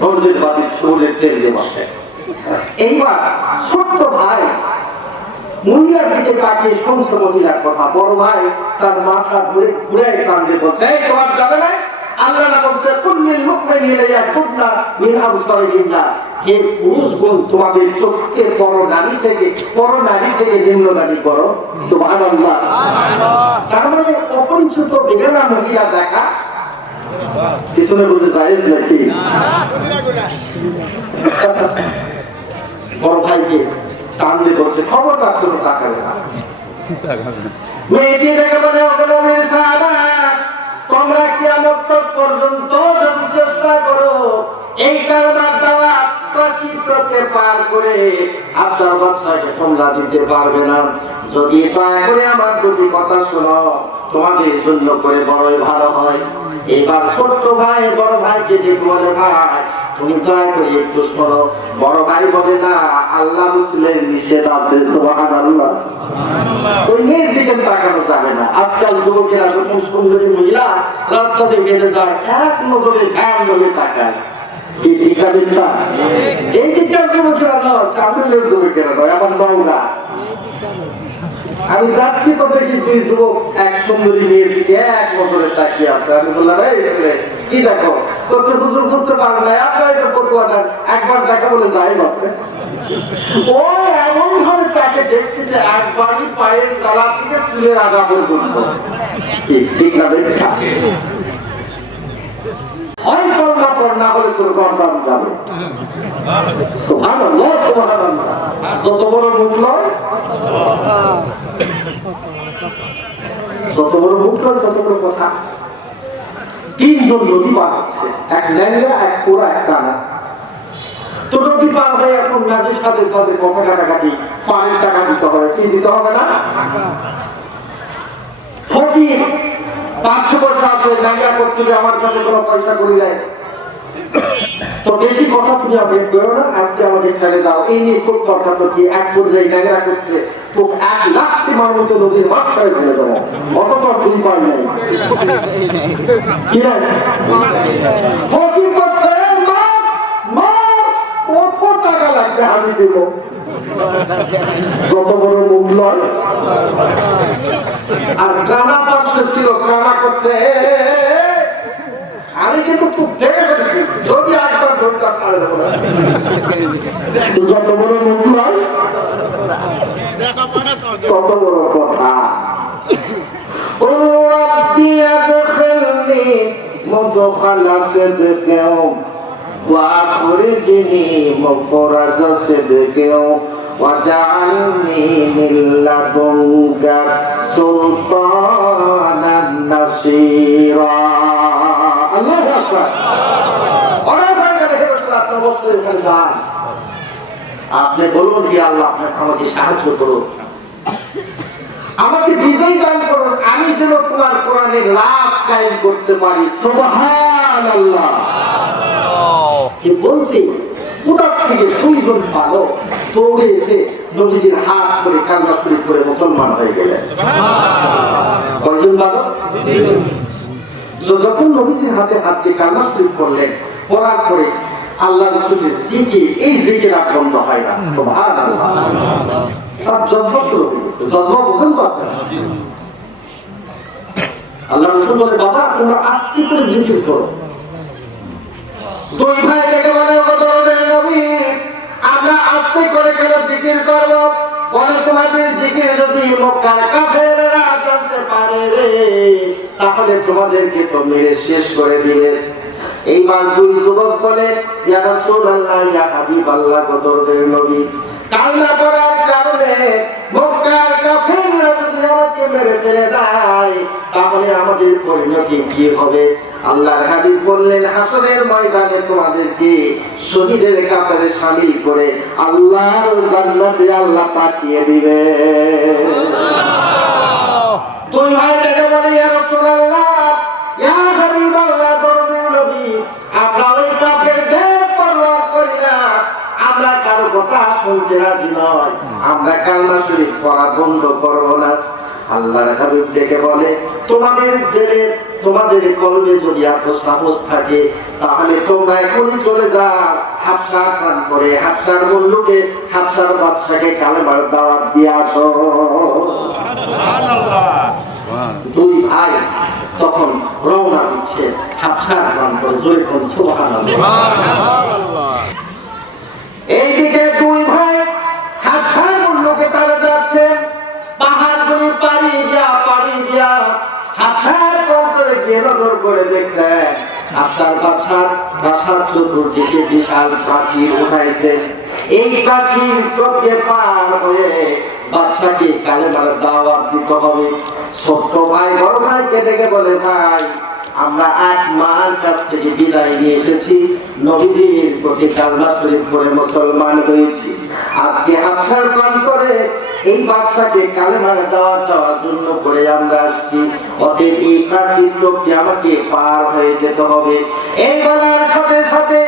ধৈর্যের বাতি শরীরের তেল দিয়ে বসে। এইবার ছোট্ট ভাই মহিলার দিকে তাকিয়ে শুনছে মহিলার কথা। বড় ভাই তার মাথা ধরে ঘুরে সামনে বলছে, এই তোমার জানা নাই আল্লাহ না বলছে কুল্লিল মুমিনিনা ইয়াকুদনা মিন আবসারিহিন্না, হে পুরুষগণ তোমাদের চোখকে পরনারী থেকে নিম্নগামী করো। সুবহানাল্লাহ। তার মানে অপরিচিত বেগানা মহিলা দেখা পিছনে বলতে জায়েজ নাকি? বড় ভাইকে টান দিয়ে বলছে, খবরদার কোনো টাকা না। মেয়েটি দেখে বলে, অবলম্বী সাহাবা, তোমরা কিয়ামত পর্যন্ত যদি চেষ্টা করো এই কালেমার দাওয়াত প্রাচীরকে পার করে আফসার বাদশাকে তোমরা দিতে পারবে না। যদি দয়া করে আমার দুটি কথা শোনো, তোমাদের জন্য করে বড়ই ভালো হয়। এবার ছোট্ট ভাই বড় ভাইকে ডেকে বলে, ভাই তুমি দয়া করে একটু শোনো। বড় ভাই বলে, না, আল্লাহ রাসূলের নিষেধ আছে। সুবহানাল্লাহ। ওই মেয়ের দিকে তাকানো যাবে না। আজকাল যুবকেরা যখন সুন্দরী মহিলা রাস্তা দিয়ে হেঁটে যায়, এক নজরে ধ্যান ধরে তাকায়। কি ঠিক আছে না? এই দিককার যুবকেরা নয়, চাঁদের যুবকেরা নয়, আমার নওরা। আমি যাচ্ছি তো দেখি দুই যুবক এক সুন্দরী মেয়ের দিকে এক নজরে তাকিয়ে আছে। আমি বললাম, এই ছেলে কি দেখো? বলছে, হুজুর বুঝতে পারবেন না, আপনার এটা ফতোয়া দেন, একবার দেখা বলে জায়েজ আছে। ও এমন ভাবে তাকে দেখতেছে, একবারই পায়ের তলা থেকে চুলের আগা পর্যন্ত। ঠিক না? দেখা হয় কলমা পড়, না হলে তোর গর্দান যাবে। সুবহানাল্লাহ, সুবহানাল্লাহ। যত বড় মুখ নয়, যত বড় মুখ নয় তত বড় কথা। তিনজন নদী পার হচ্ছে, এক ল্যাংড়া, এক পোড়া, এক কানা। তো নদী পার হয়ে এখন ম্যাচের সাথে তাদের কথা কাটাকাটি, পানির টাকা দিতে হবে। কি দিতে হবে না? ফকির 500 পয়সা আছে, ল্যাংড়া করছে যে আমার কাছে কোনো পয়সা করে দেয়, তো বেশি কথা তুমি আবেগ করো না, আজকে আমাদের ছেড়ে দাও। এই নিয়ে খুব তর্কাতর্কি, এক পর্যায়ে ল্যাংড়া করছে, তো 1 লাখ টিমার মতো নদীর মাঝখানে ফেলে দেবো, অথচ দুই পাই নাই। কি না ফকির করছে, কত টাকা লাগবে আমি দেব। যত বড় মুখ নয়। আর কানা পাশে ছিল, কানা করছে, আমি কিন্তু খুব দেখে ফেলেছি, যদি একবার ধরতে ছাড়ে দেবো না। যত বড় মুখ নয় তত বড় কথা। ও রাব্বি আদখিলনি মুদখালা সিদকিন ওয়া আখরিজনি মুখরাজা সিদকিন ওয়াজআলনি মিন লাদুনকা সুলতানান নাসীরা। আল্লাহু আকবার। আপনি বলুন, কি আল্লাহ আমাকে সাহায্য করুন, আমাকে বিজয় দান করুন, আমি যেন তোমার কোরআনের লাশ কায়েম করতে পারি। সুবহানাল্লাহ। এই বলতে কোথা থেকে দুইজন বালক দৌড়ে এসে নবীজির হাত ধরে কালেমা শরীফ পড়ে মুসলমান হয়ে গেলেন। কয়জন বালক? যখন নবীজির হাতে হাত দিয়ে কালেমা শরীফ পড়লেন, পড়ার পরে আল্লাহ রাসূলের জিকির, এই জিকির আর বন্ধ হয় না। সুবহানাল্লাহ। সব জজ্বা শুরু হয়ে গেছে। জজ্বা বুঝেন তো আপনারা? আল্লাহ রাসূল বলে, বাবা তোমরা আস্তে করে জিকির করো। দুই ভাই থেকে বলে, ও দরদের নবী, আমরা আস্তে করে কেন জিকির করব? বলে, তোমাদের জিকির যদি মক্কার কাফেররা জানতে পারে রে, তাহলে তোমাদেরকে তো মেরে শেষ করে দিবে। এইবার দুই যুবক বলে, ইয়া রাসূলুল্লাহ, ইয়া হাবিবাল্লাহ, দরদের নবী, কালেমা পড়ার কারণে মক্কার কাফেররা যদি আমাকে মেরে ফেলে দেয়, তাহলে আমাদের পরিণতি কি হবে? আল্লাহর হাবিব বললেন, হাসরের ময়দানে তোমাদেরকে শহীদের কাতারে শামিল করে আল্লাহর জান্নাতে আল্লাহ পাঠিয়ে দিবে। দুই ভাই ডেকে বলে, ইয়া রাসূলুল্লাহ, ইয়া হাবিবাল্লাহ, দরদের নবী, আমরা ওই কাফেরদের পরোয়া করি না, আমরা কারো কথা শুনতে রাজি নয়, আমরা কালেমা শরীফ পড়া বন্ধ করব না। আল্লাহর হাবিব ডেকে বলে, তোমাদের দিলে তোমাদের কলবে যদি এত সাহস থাকে তাহলে তোমরা এখনই চলে যাও হাফসা প্রাণ করে হাফসার বন্ধুকে হাফসার বাদশাকে কালেমার দাওয়াত দিয়ে আসো। দুই ভাই তখন রওনা দিচ্ছে হাফসার প্রাণ করে জোরে কোন সুবহানাল্লাহ। এইদিকে দুই ভাই হাফসার বন্ধুকে তারা যাচ্ছে পাহাড়গুলি পাড়ি দিয়া হাফসার পরে গিয়ে নজর করে দেখছেন হাফসার বাদশার প্রাসাদ চতুর্দিকে বিশাল প্রাচীর উঠাইছে। এই প্রাচীর টপকে পার হয়ে বাদশাকে কালেমার দাওয়াত দিতে হবে। ছোট্ট ভাই বড় ভাইকে ডেকে বলে ভাই আমরা এক মার কাছ থেকে বিদায় নিয়ে এসেছি, নবীজির প্রতি কালেমা শরীফ পড়ে মুসলমান হয়েছি। আজকে হাফসার প্রাণ করে এই বাদশাকে কালেমার দাওয়াত দেওয়ার জন্য করে আমরা আসছি। অতএব এই প্রাচীরটি আমাকে পার হয়ে যেতে হবে। এই বলার সাথে সাথে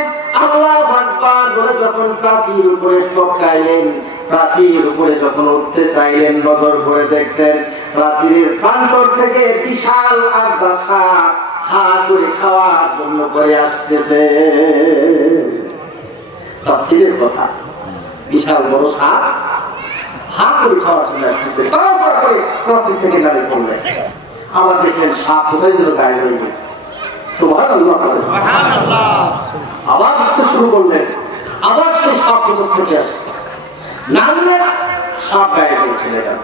আল্লাহু আকবার বলে যখন প্রাচীর উপরে টপকাইলেন, প্রাচীর উপরে যখন উঠতে চাইলেন নজর করে দেখছেন প্রাচীরের প্রান্তর থেকে বিশাল আজদা হা করে খাওয়ার জন্য করে আসতেছে। প্রাচীরের কথা বিশাল বড় সাপ হা করে খাওয়ার জন্য আসতেছে। তারপরে প্রাচীর থেকে নামে পড়লেন, আবার দেখলেন সাপ কোথায় যেন গায়েব হয়ে গেছে। সুবহানাল্লাহ সুবহানাল্লাহ। আবার উঠতে শুরু করলেন, আবার সেই সাপ কোথা থেকে আসছে, নামলে সাপ গায়েব হয়ে চলে গেল।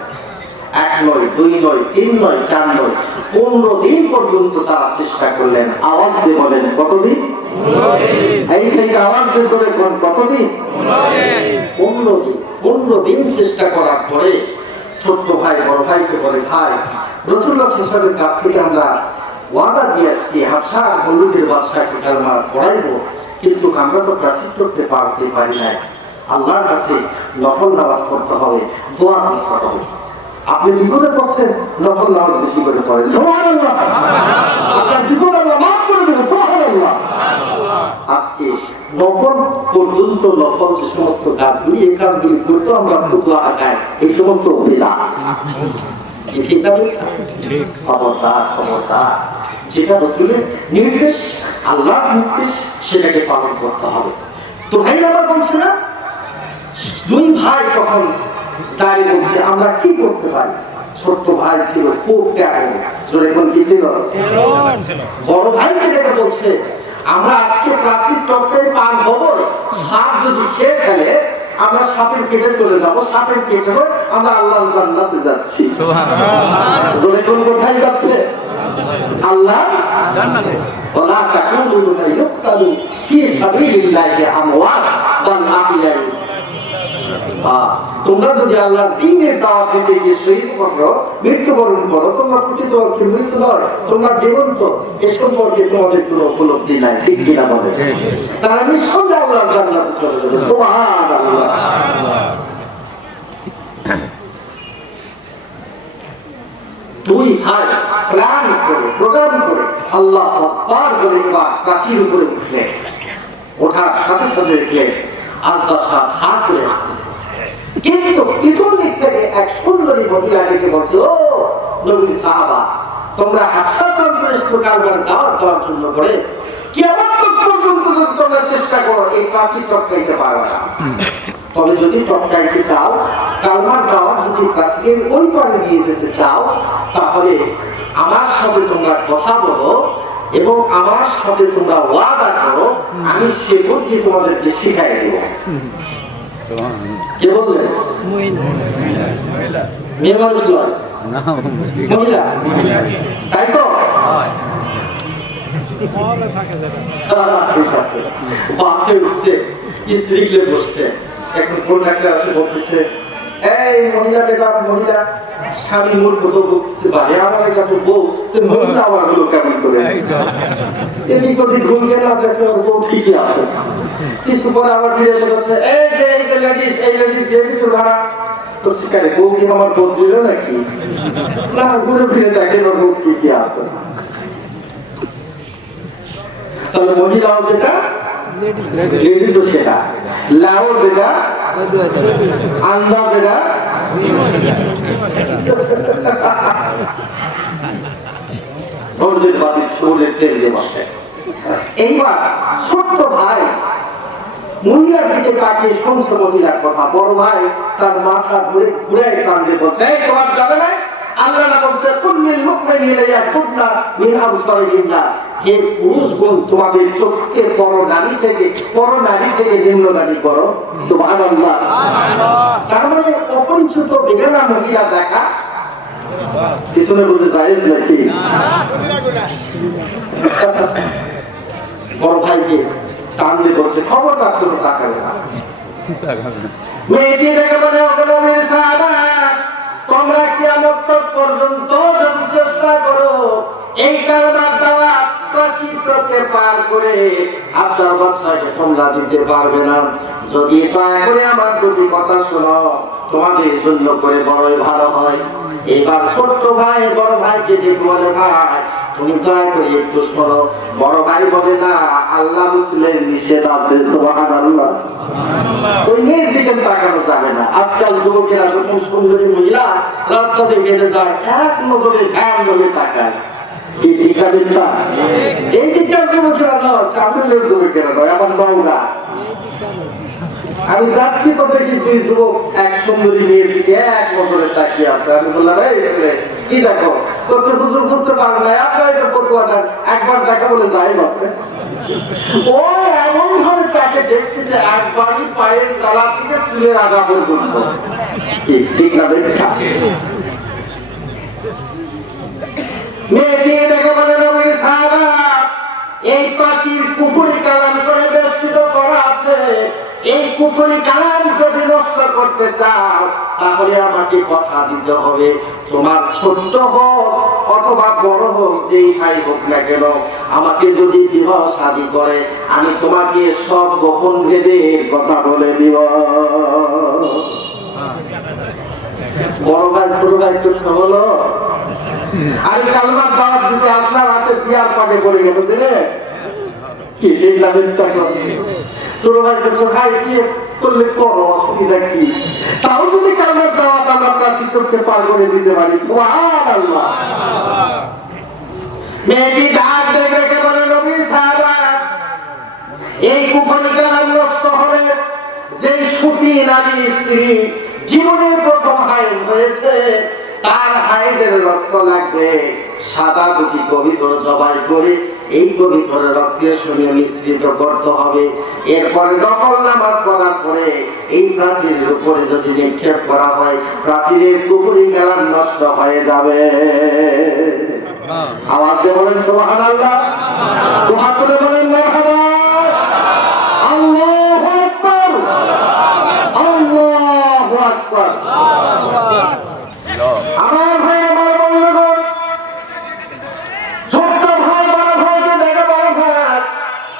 1 নয় 2 নয় 3 নয় 4 নয় 15 দিন পর্যন্ত তারা চেষ্টা করলেন। আওয়াজ দিয়ে বলেন কতদিন? 15 দিন। এই সেই আওয়াজ দিয়ে করে কোন কতদিন? 15 দিন। 15 দিন চেষ্টা করার পরে ছোট্ট ভাই বড় ভাইকে বলে ভাই রাসূলুল্লাহ সাল্লাল্লাহু আলাইহি ওয়াসাল্লামের কাছ থেকে আমরা ওয়াদা দিয়ে আসছি হাফসা বন্ধুদের বাদশাকে কালেমা পড়াইবো, কিন্তু আমরা তো প্রাচীর করতে পারি না। আল্লাহর কাছে নফল নামাজ পড়তে হবে, দোয়া করতে হবে। আপনি বিপদে পড়ছেন, নফল নামাজ বেশি করে পড়েন। সুবহানাল্লাহ। আপনার বিপদ আল্লাহ মাফ করে দেবেন। সুবহানাল্লাহ। আজকে নফল পর্যন্ত নফল যে সমস্ত কাজগুলি এই কাজগুলি করতে আমরা ফুতুয়া আঁকায় এই সমস্ত বিদআত। ঠিক না? ঠিক। খবরদার যেটা রাসূলের নির্দেশ আল্লাহর নির্দেশ সেটাকে পালন করতে হবে। তো ভাই আমার বলছে না দুই ভাই তখন দাঁড়িয়ে বলছে আমরা কি করতে পারি। ছোট্ট ভাই ছিল খুব ত্যাগী, জোরে কোন কি ছিল? বড় ভাইকে ডেকে বলছে আমরা আজকে প্রাচীর টপকাই পার হব, সাপ যদি খেয়ে ফেলে আমরা সাপের পেটে চলে যাব, সাপের পেটে আমরা আল্লাহর জান্নাতে যাচ্ছি। সুবহানাল্লাহ। জোরে কোন কোথায় যাচ্ছে? আল্লাহ জান্নাতে। ওয়ালা তাকুলু লা ইউক্তালু ফি সাবিলিল্লাহি আমওয়াত বাল আহইয়া। তোমরা যদি আল্লাহর দ্বীনের দাওয়াত দিতে গিয়ে শহীদ করো, মৃত্যুবরণ করো, তোমরা প্রকৃত অর্থে মৃত্যু নয়, তোমরা জীবন্ত। এ সম্পর্কে তোমাদের কোনো উপলব্ধি নাই, ঠিক কিনা বলে? তারা নিঃসন্দেহে আল্লাহর জান্নাতে চলে যাবে। সুবহানাল্লাহ। দুই ভাই প্ল্যান করে প্রোগ্রাম করে আল্লাহ আকবার বলে এবার প্রাচীর উপরে উঠলেন। ওঠার সাথে সাথে দেখলেন আজদা সাপ হা করে আসতেছে, কিন্তু পিছন দিক থেকে এক সুন্দরী মহিলা ডেকে বলছে ও নবীর সাহাবা তোমরা হাফসা প্রান্তরে কালেমার দাওয়াত দেওয়ার জন্য করে কিয়ামত পর্যন্ত যদি তোমরা চেষ্টা করো এই প্রাচীর টপকাইতে পারবে না। তবে যদি টপকাইতে চাও, কালেমার দাওয়াত যদি প্রাচীরের ওই পারে নিয়ে যেতে চাও, তাহলে আমার সাথে তোমরা কথা বলো এবং আমার সাথে তোমরা ওয়াদা করো, আমি সে বুদ্ধি তোমাদেরকে শিখাই দেব। কে বললেন? মেয়ে মানুষ নয়, মহিলা, তাই তো? ঠিক আছে। বাসে উঠছে, স্ত্রী গিয়ে বসছে, এখন কন্ট্রাক্টর আছে বলতেছে এই মহিলাকে ডাক, মহিলা স্বামী মূর্খ তো বলতেছে ভাই আমার এটা তো বউ, তো মহিলা আবার হলো কেমন করে? এদিক ওদিক ঘুরকে না দেখে ওর বউ ঠিকই আছে। কিছু পরে আবার ফিরে এসে বলছে এই যে লেডিসের ভাড়া বলছে কারে বউ কি আমার বউ দিল নাকি? না, ঘুরে ফিরে দেখে ওর বউ ঠিকই আছে। তাহলে মহিলাও যেটা, লেডিসও সেটা, লাও যেটা, আন্দাজ যেটা। রোজের বাতি চুলের তেল দিয়ে বসে। এইবার ছোট্ট ভাই মহিলার দিকে তাকিয়ে শুনছে মহিলার কথা। বড় ভাই তার মাথা ঘুরে সামনে বলছে, এই তোমার জানা নাই আল্লাহ না বলছে কুল্লিল মুমিনিনা ইয়াকুবনা মিন আবসারিহিন্না, হে পুরুষগণ তোমাদের চোখকে পরনারী থেকে নিম্নগামী করো। সুবহানাল্লাহ। তার মানে অপরিচিত বেগানা মহিলা দেখা পিছনে বলতে জায়েজ নাকি? বড় ভাইকে টান দিয়ে বলছে, খবরদার কোনো তাকাবে না। মেয়েটি দেখে বলে, অবলম্বী সাহাবাত, তোমরা কিয়ামত পর্যন্ত যদি চেষ্টা করো এই কালেমার দাওয়াত প্রাচীরকে পার করে আপনার বাচ্চাকে তোমরা দিতে পারবে না। যদি দয়া করে আমার দুটি কথা শোনো, তোমাদের জন্য করে বড়ই ভালো হয়। এবার ছোট্ট ভাই বড় ভাইকে ডেকে বলে, ভাই তুমি দয়া করে একটু শোনো। বড় ভাই বলে, না, আল্লাহ রাসূলের নিষেধ আছে। সুবহানাল্লাহ। ওই মেয়ের দিকে তাকানো যাবে না। আজকাল যুবকেরা যখন সুন্দরী মহিলা রাস্তা দিয়ে হেঁটে যায়, এক নজরে ধ্যান ধরে তাকায়। কি ঠিক আছে না? এই দিককার যুবকেরা নয়, চাঁদের যুবকেরা নয়, আমার নওরা। আমি যাচ্ছি তো দেখি দুই যুবক এক সুন্দরী মেয়ের দিকে এক নজরে তাকিয়ে আছে। আমি বললাম, এই ছেলে কি দেখো? বলছে, হুজুর বুঝতে পারবেন না, আপনার এটা ফতোয়া দেন, একবার দেখা বলে জায়েজ আছে। ও এমন ভাবে তাকে দেখতেছে, একবারই পায়ের তলা থেকে চুলের আগা পর্যন্ত। ঠিক না? দেখা মেয়েটি দেখে বলে, নবী সাহাবাত, এই প্রাচীর কুফরি কালাম করে বেষ্টিত করা আছে। এই কুফরি কালাম যদি নষ্ট করতে চাও তাহলে আমাকে কথা দিতে হবে। তোমার ছোট্ট হোক অথবা বড় হোক, যেই ভাই হোক না কেন, আমাকে যদি বিবাহ শাদী করে আমি তোমাকে সব গোপন ভেদে কথা বলে দিব। বড় ভাই ছোট ভাই কিছু হলো? আমি কালমার দাওয়াত দিতে আপনার হাতে বিয়ার পাকে পড়ে গেল, বুঝলে কি? ঠিক না? ছোট ভাই কিছু ভাই কি করলে করো, অসুবিধা কি? তাও যদি কালমার দাওয়াত আমরা প্রাচীর করতে পার করে দিতে পারি। সুবহানাল্লাহ। মেয়েটি ডাক দেখে বলে, নবী সাহাবাত, এই কুফরি কালাম নষ্ট হলে যে সুখী নারী স্ত্রী জীবনের প্রথম হায়েজ হয়েছে, তার হায়েজের রক্ত লাগবে। সাদা দুটি কবিতর জবাই করে এই কবিতরের রক্তের সঙ্গে মিশ্রিত করতে হবে। এরপরে নফল নামাজ পড়ার পরে এই প্রাচীরের উপরে যদি নিক্ষেপ করা হয়, প্রাচীরের কুফরি কালাম নষ্ট হয়ে যাবে। আওয়াজ দিয়ে বলেন সুবহানাল্লাহ। দুহাত তুলে বলেন মারহাবা। আল্লাহু আকবার, আল্লাহু আকবার। আমার ভাই, আমার বন্ধুগণ, ছোট্ট ভাই বড় ভাইকে দেখে বড় ভাই,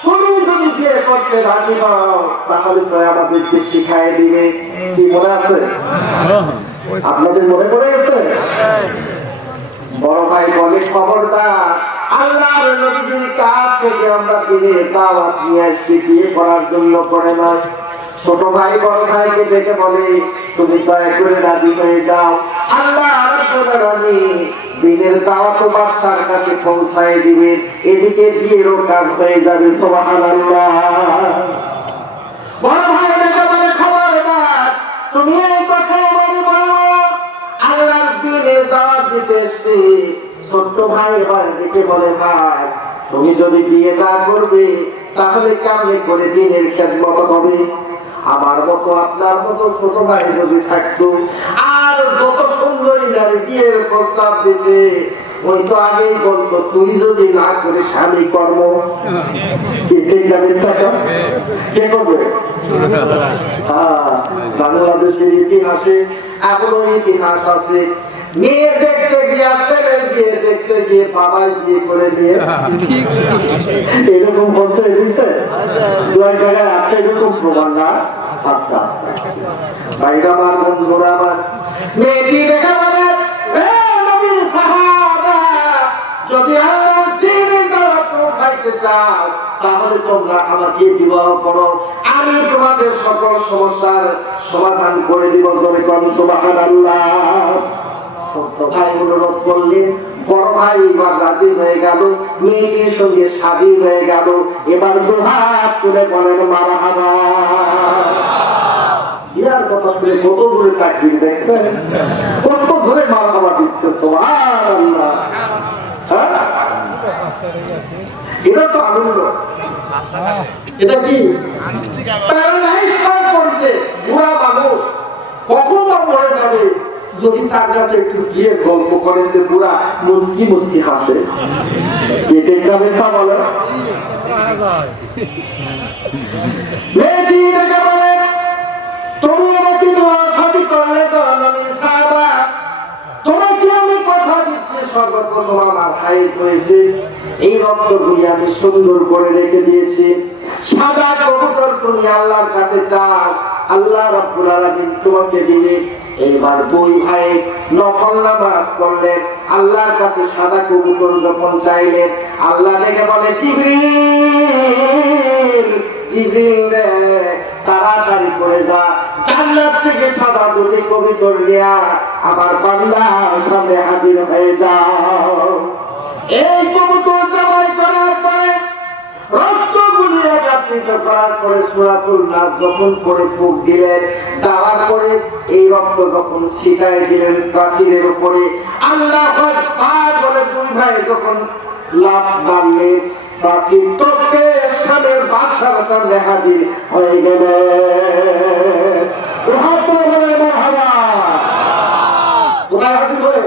তুমি যদি বিয়ে করতে রাজি হও তাহলে তো আমাদেরকে শিখাই দিবে। কি মনে আছে? আপনাদের মনে পড়ে গেছে? বড় ভাই বলে, খবরদার, আল্লাহর নবীর কাছ থেকে আমরা দিনের দাওয়াত নিয়ে আসছি, বিয়ে করার জন্য করে নয়। ছোট ভাই বড় ভাইকে দেখে বলে, তুমি দয়া করে রাজি হয়ে যাও। আল্লাহ দিনের দাওয়াত বাদশার কাছে পৌঁছায় দিবে, এদিকে বিয়েরও কাজ হয়ে যাবে। সুবহানাল্লাহ। বড় ভাই দেখে বলে, খবরদার, তুমি এই কথা বলে বলো আল্লাহর দিনের দাওয়াত দিতে এসেছি। ছোট্ট ভাই এবার দেখে বলে, ভাই তুমি যদি বিয়ে না করবে তাহলে কেমনে করে দিনের খেদমত হবে? আমার মতো আপনার মতো ছোট ভাই যদি থাকতো, আর যত সুন্দরী নারী বিয়ের প্রস্তাব দিছে, ওই তো আগেই বলতো, তুই যদি না করে স্বামী কর্ম কে করবে? বাংলাদেশের ইতিহাসে এমন ইতিহাস আছে, মেয়ে দেখতে গিয়ে ছেলের বিয়ে দেখতে গিয়ে বাবাই বিয়ে করে নিয়ে, এরকম বলছে বুঝতে দু এক জায়গায় আছে এরকম প্রমাণ না। আস্তে আস্তে ভাইরা আমার, বন্ধুরা আমার, মেয়েটি দেখা বলে, যদি আল্লাহর দ্বীনের দাওয়াত পৌঁছাইতে চাও তাহলে তোমরা আমাকে বিবাহ করো, আমি তোমাদের সকল সমস্যার সমাধান করে দিব। জোরে কোন সুবহানাল্লাহ। ছোট্ট ভাই অনুরোধ করলেন, বড় ভাই এবার রাজি হয়ে গেল, মেয়েটির সঙ্গে শাদী হয়ে গেল। এবার দুহাত তুলে বলেন মারহাবা। ইয়ার কথা শুনে কত জোরে তাকবীর দেখছেন, কত জোরে মারহাবা দিচ্ছে, সুবহানাল্লাহ। হ্যাঁ, এটা তো আনন্দ। এটা কি প্যারালাইজ হয়ে পড়েছে বুড়া মানুষ, কখন বা মরে যাবে। যদি তার কাছে একটু গিয়ে গল্প করেন যে বুড়া মুচকি মুচকি হাসে, এটা মিথ্যা বলে। মেয়েটি এটাকে বলে, তুমি আমাকে তোমার সাথী করলে তো সাহাবা, তোমাকে আমি কথা দিচ্ছি সর্বপ্রথম আমার হাইজ হয়েছে, এই রক্তগুলি আমি সুন্দর করে রেখে দিয়েছি। সাদা কবুতর তুমি আল্লাহর কাছে চাও, আল্লাহ রাব্বুল আলামিন তোমাকে দিবে। এইবার দুই ভাই নফল নামাজ পড়লেন, আল্লাহর কাছে সাদা কবুতর যখন চাইলেন, আল্লাহ দেখে বলে জিবরিল, জিবরিল রে তাড়াতাড়ি করে যা, জান্নাত থেকে সাদা দুটি কবুতর নিয়া আমার বান্দার সামনে হাজির হয়ে যাও। এই কবুতর জবাই করার পরে রক্তগুলি একত্রিত করার পরে সূরাতুল নাস যখন করে ফুঁক দিলেন, দেওয়ার পরে এই রক্ত যখন ছিটায় দিলেন প্রাচীরের উপরে, আল্লাহু আকবার বলে দুই ভাই যখন লাফ মারলেন, প্রাচীর টপকে সাদের বাদশার সামনে হাজির হয়ে গেলেন। কোথায় হাজির করে?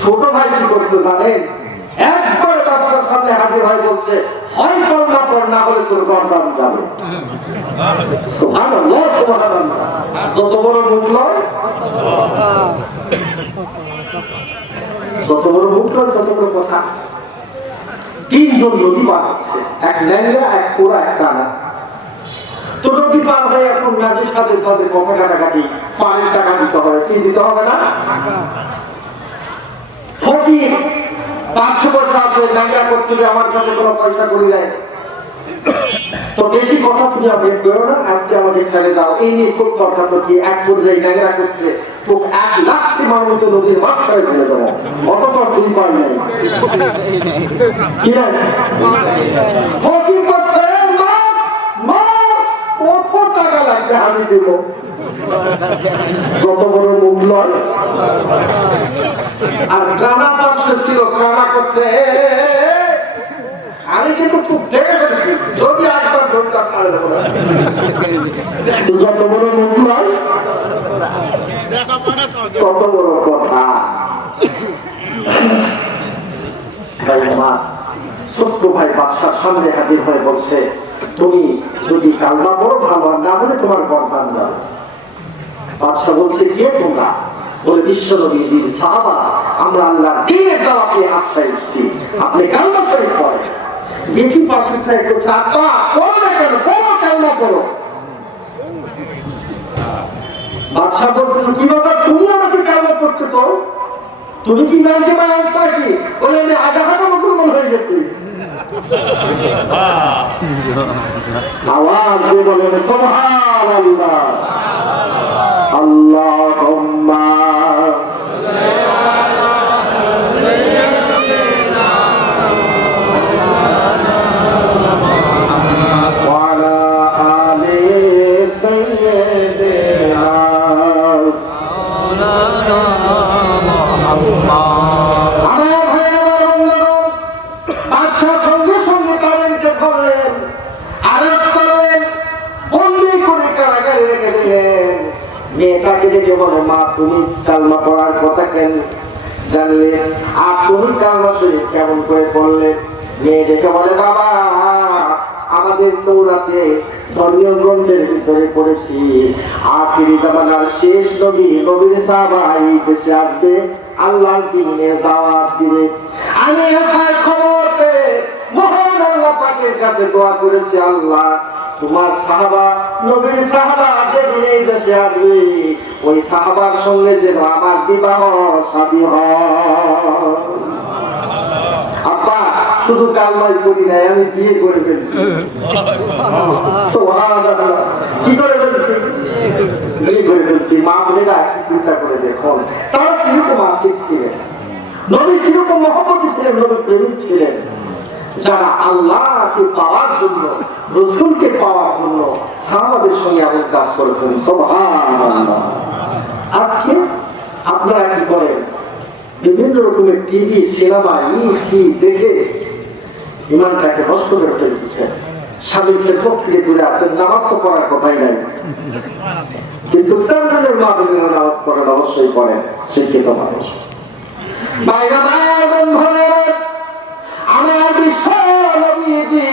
ছোট ভাই কি করছে জানেন? একবার বাদশার সামনে হাজির হয়, বলছে হয় কলমা পড়, না হলে তোর গর্দান যাবে। সুবহানাল্লাহ, সুবহানাল্লাহ। যত বড় মুখ নয়, যত বড় মুখ নয় তত বড় কথা। তিনজন নদী পার হচ্ছে, এক ল্যাংড়া, এক পোড়া, এক কানা। তো নদী পার হয়ে এখন ম্যাজিস্ট্রেটের সাথে তাদের কথা কাটাকাটি, পানির টাকা দিতে হবে, কি দিতে হবে না? ফকির 500 পয়সা আছে, ল্যাংড়া করছে যে আমার কাছে কোনো পয়সা করি নাই, তো বেশি কথা তুমি আর বের করো না, আজকে আমাকে ছেড়ে দাও। এই নিয়ে খুব তর্কাতর্কি, এক পর্যায়ে ল্যাংড়া করছে তো 1 লাখ মানুষ নদীর মাঝখানে ফেলে দেবো, অথচ দুই পায় নাই। কি না ফকির করছে, কত টাকা লাগবে আমি দেবো। যত বড় মুখ নয়। আর কানা পাশে ছিল, কানা করছে আমি কিন্তু খুব দেখে ফেলছি, যদি একবার ধরতে পারে দেবো। যত বড় মুখ নয় তত বড় কথা। ছোট্ট ভাই বাদশার সামনে হাজির হয়ে বলছে, তুমি যদি কালমা পড়ো ভালো, না হলে তোমার গর্দান যাবে। বাদশা বলছে কে তোমরা? বলে বিশ্ব নবীর সাহাবা, আমরা আল্লাহর দ্বীনের দাওয়াতে আশ্রয় এসেছি, আপনি কালমা শরীফ পড়েন। বেটি পাশে থেকে চাপা পড়ো না কেন, পড়ো, কালমা পড়ো। বাদশা বলতেছে কি ব্যাপার, তুমি আমাকে কালমা পড়তে তো, তুমি কি জানতে পারছ নাকি? বলে আমি আধা মুসলমান হয়ে গেছি। আওয়াজ দিয়ে বলেন সুবহানাল্লাহ, আল্লাহুম্মা মেয়েটাকে ডেকে বলে, মা তুমি কালমা পড়ার কথা কেন জানলে, আর তুমি কালমা শরীফ কেমন করে পড়লে? মেয়ে ডেকে বলে, বাবা আমাদের তৌরাতে ধর্মীয় গ্রন্থের ভিতরে পড়েছি আখিরি জামানার শেষ নবী নবীর সাহাবা এই দেশে আসবে, আল্লাহর দ্বীনের দাওয়াত দিবে। আমি আসার খবর পেয়ে মহান আল্লাহ পাকের কাছে দোয়া করেছি, আল্লাহ তোমার সাহাবা নবীর সাহাবা যেদিন এই দেশে আসবে, ওই সাহাবার সঙ্গে যেন আমার বিবাহ শাদী হয়। আব্বা শুধু কালমাই করি নাই, আমি বিয়ে করে ফেলছি। কি করে ফেলছি? বিয়ে করে ফেলছি। মা বোনেরা একটু চিন্তা করে দেখুন, তারা কিরকম আশিক ছিলেন। নবী কিরকম মহব্বতী ছিলেন, নবী প্রেমিক ছিলেন, যারা আল্লাহকে পাওয়ার জন্য, রাসূলকে পাওয়ার জন্য সাহাবাদের সঙ্গে এমন কাজ করেছেন। সুবহানাল্লাহ। আজকে আপনারা কি করেন? বিভিন্ন রকমের টিভি, সিনেমা, দেখে ইমানটাকে নষ্ট করে ফেলছেন। স্বামীকে পথ থেকে দূরে আছেন, নামাজ তো পড়ার কথাই নাই, কিন্তু স্যান্ডেলের মাহফিলে নামাজ পড়েন, অবশ্যই পড়েন শিক্ষিত মানুষ। আমার বিশ্ব নবীজি